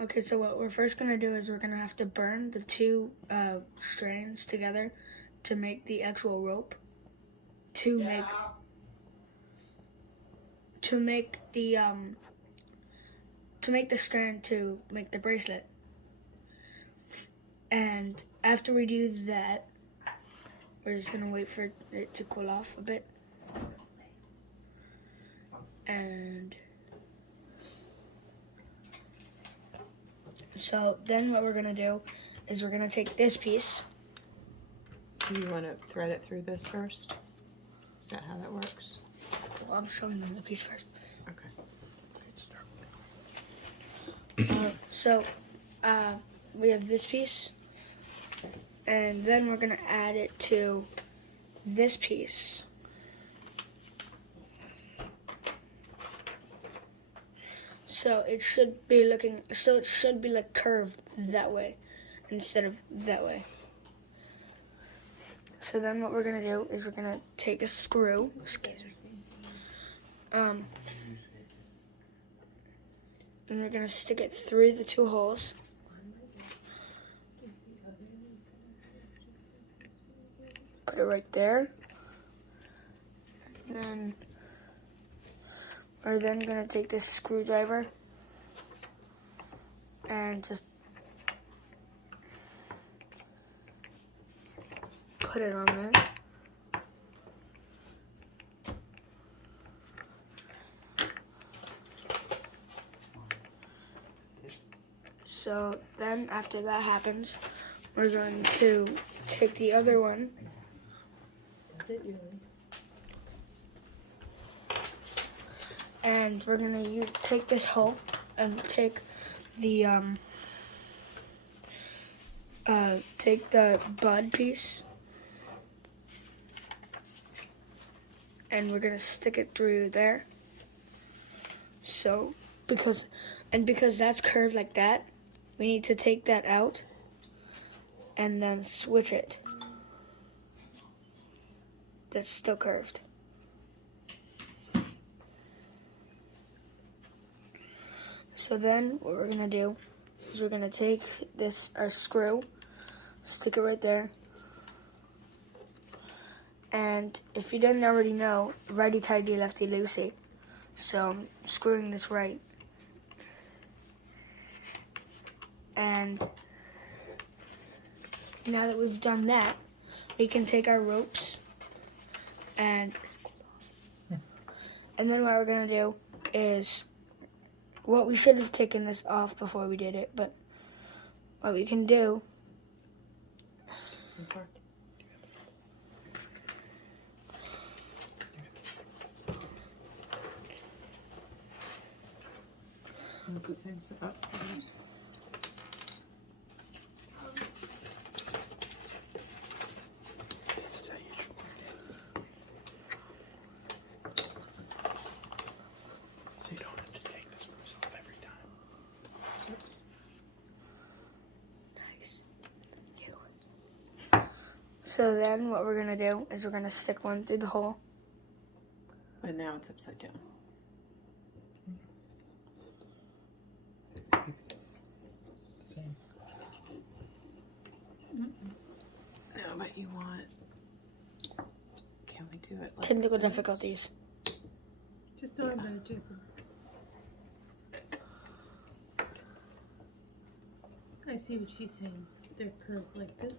Okay, so what we're first gonna do is we're gonna have to burn the two strands together to make the actual rope. To make the strand to make the bracelet. And after we do that, we're just gonna wait for it to cool off a bit. And so then what we're gonna do is we're gonna take this piece. Do you want to thread it through this first? Is that how that works? Well, I'm showing them the piece first. Okay. So we have this piece, and then we're gonna add it to this piece. So it should be like curved that way instead of that way. So then what we're gonna do is we're gonna take a screw, and we're gonna stick it through the two holes. Put it right there. And then we're then gonna take this screwdriver and just put it on there. So then after that happens, we're going to take the other one. Is it really? And we're gonna take this hole and take the bud piece, and we're gonna stick it through there. So because that's curved like that, we need to take that out and then switch it. That's still curved. So then what we're gonna do is we're gonna take our screw, stick it right there. And if you didn't already know, righty-tighty, lefty-loosey. So I'm screwing this right. And now that we've done that, we can take our ropes and then what we're gonna do is, well, we should have taken this off before we did it, but what we can do So you don't have to take the screws off every time. Nice. So then what we're gonna do is we're gonna stick one through the hole. But now it's upside down. It's the same. No, but you want... Can we do it like Technical this? difficulties. Just don't about it, Jacob. I see what she's saying. They're curved like this.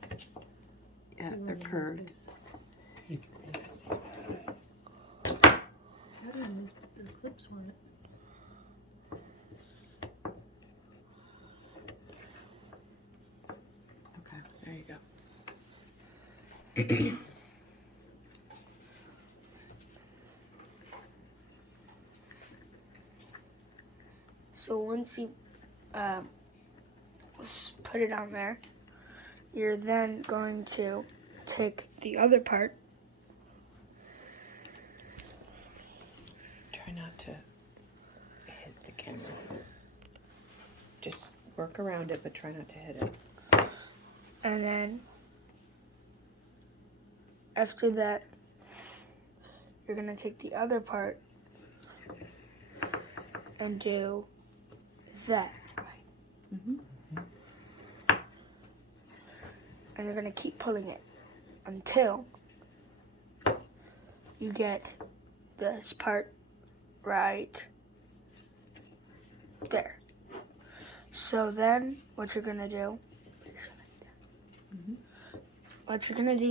Yeah, They they're want it like curved. this. How did I miss the clips on it? Okay, there you go. So once you put it on there, you're then going to take the other part. Try not to hit the camera. Just work around it, but try not to hit it. And then after that, you're gonna take the other part and do that. And you're gonna keep pulling it until you get this part right there. So then what you're gonna do,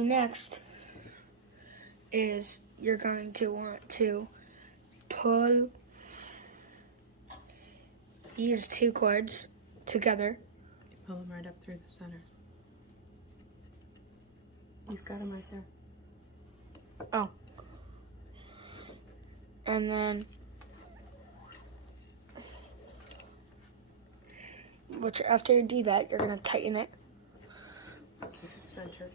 next is you're going to want to pull these two cords together. Pull them right up through the center. You've got them right there. Oh. And then after you do that, you're going to tighten it. Keep it centered.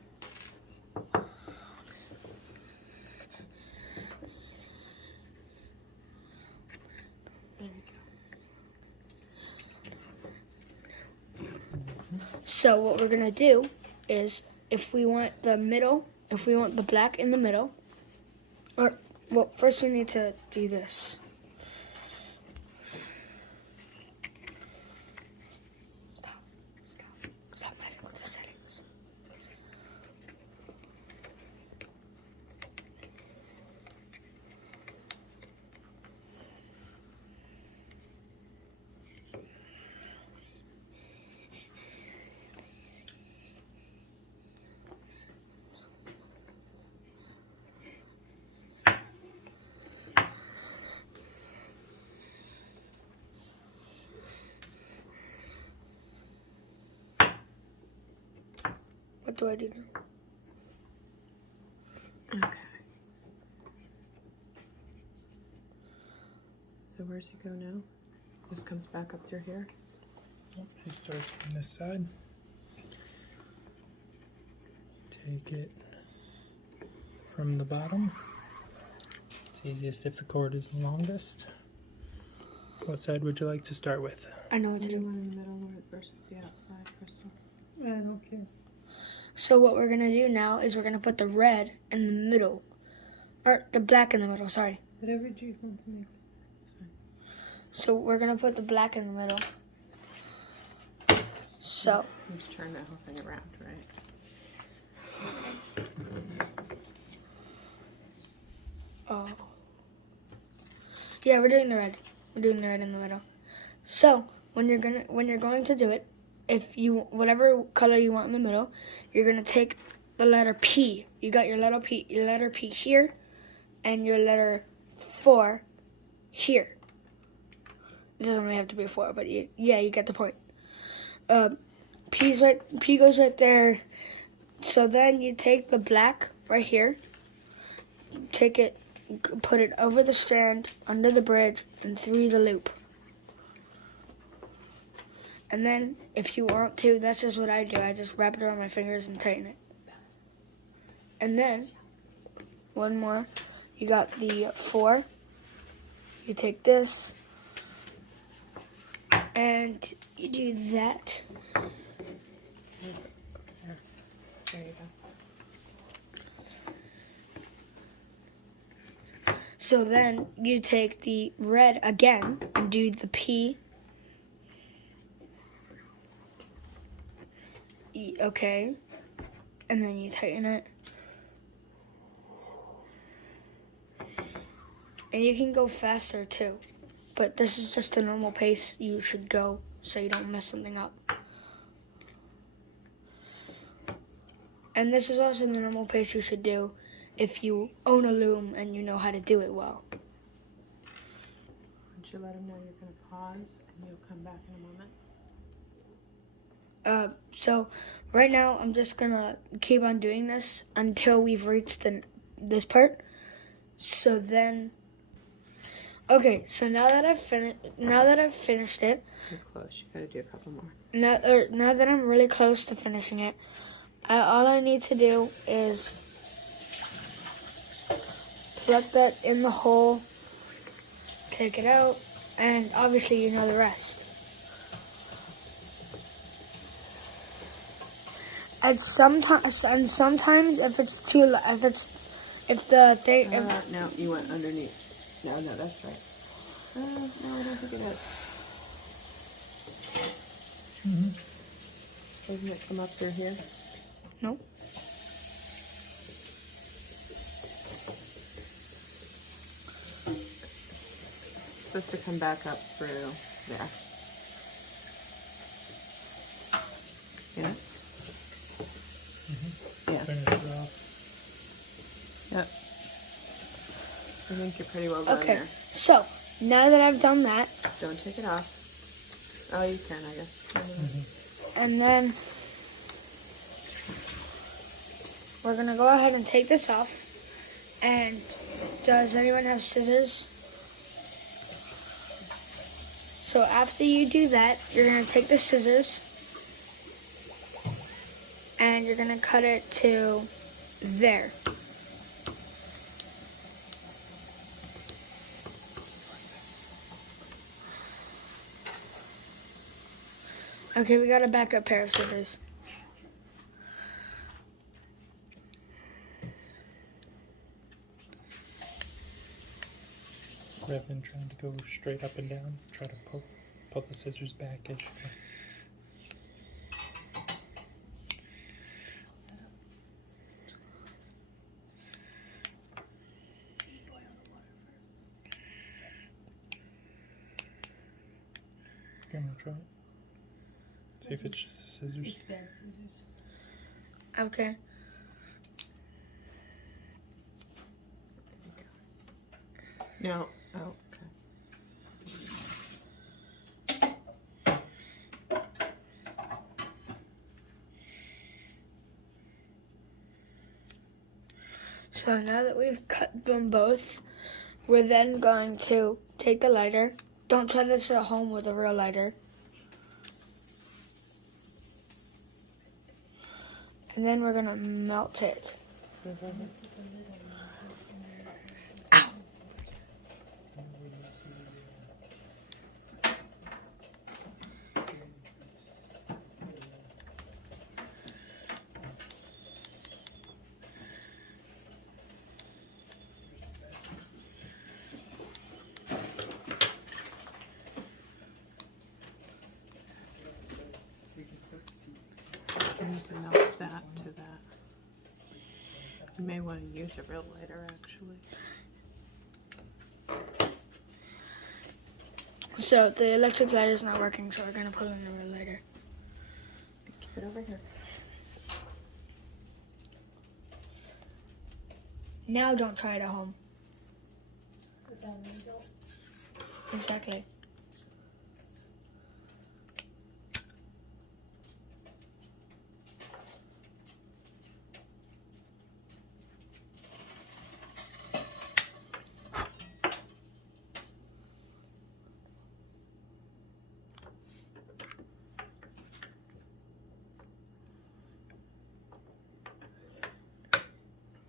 There you go. So what we're going to do is if we want the black in the middle, well, first we need to do this. Stop messing with the settings. What do I do now? Okay. So where's he go now? This comes back up through here. Yep, he starts from this side. Take it from the bottom. It's easiest if the cord is the longest. What side would you like to start with? I know what to Do you do. want in the middle versus the outside, Crystal? I don't care. So what we're going to do now is we're going to put the red in the middle. Or the black in the middle, sorry. Whatever Jake wants to make. That's fine. So we're going to put the black in the middle. So, Just turn that whole thing around, right? oh. Yeah, we're doing the red. We're doing the red in the middle. So, when you're going to do it, if you whatever color you want in the middle, you're going to take the letter P. You got your letter P here and your letter 4 here. It doesn't really have to be 4, but you get the point. P goes right there. So then you take the black right here, take it, put it over the strand, under the bridge, and through the loop. And then, if you want to, that's just what I do. I just wrap it around my fingers and tighten it. And then, one more. You got the 4. You take this, and you do that. There you go. So then, you take the red again and do the P. Okay, and then you tighten it, and you can go faster too, but this is just the normal pace you should go so you don't mess something up. And this is also the normal pace you should do if you own a loom and you know how to do it well. Once you let him know you're going to pause and you'll come back in a moment. So right now I'm just gonna keep on doing this until we've reached this part. So then, okay. So now that I've finished it, You're close. You got to do a couple more. now that I'm really close to finishing it, all I need to do is plug that in the hole, take it out, and obviously you know the rest. And sometimes if the thing, No, you went underneath. No, that's right. No, I don't think it is. Doesn't it come up through here? No. It's supposed to come back up through there. Yeah? Yeah. Finish it off. Yep. I think you're pretty well done Okay. there. So now that I've done that, Don't take it off. Oh, you can, I guess. and then we're gonna go ahead and take this off. And does anyone have scissors? So after you do that, you're gonna take the scissors and you're gonna cut it to there. Okay, we got a backup pair of scissors. Rather than trying to go straight up and down, try to pull the scissors back as you go. Okay, I'm gonna try it. See if it's just the scissors. It's bad scissors. Okay. No. Oh, okay. So now that we've cut them both, we're then going to take the lighter. Don't try this at home with a real lighter. And then we're gonna melt it. Ow. I need to melt that to that. You may want to use a real lighter, actually. So the electric lighter is not working, so we're gonna put in a real lighter. Keep it over here. Now don't try it at home. Exactly.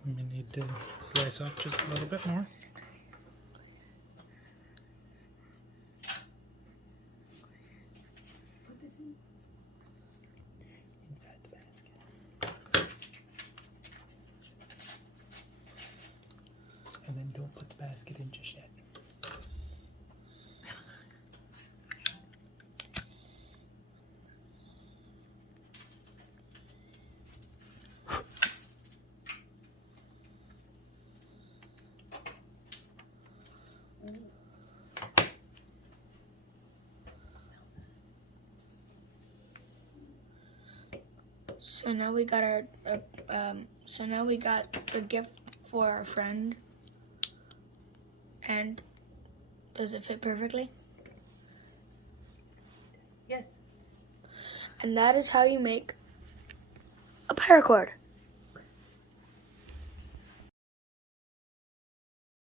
We may need to slice off just a little bit more. Put this in. Inside the basket. And then don't put the basket in just yet. So now we got our. So now we got the gift for our friend. And does it fit perfectly? Yes. And that is how you make a paracord.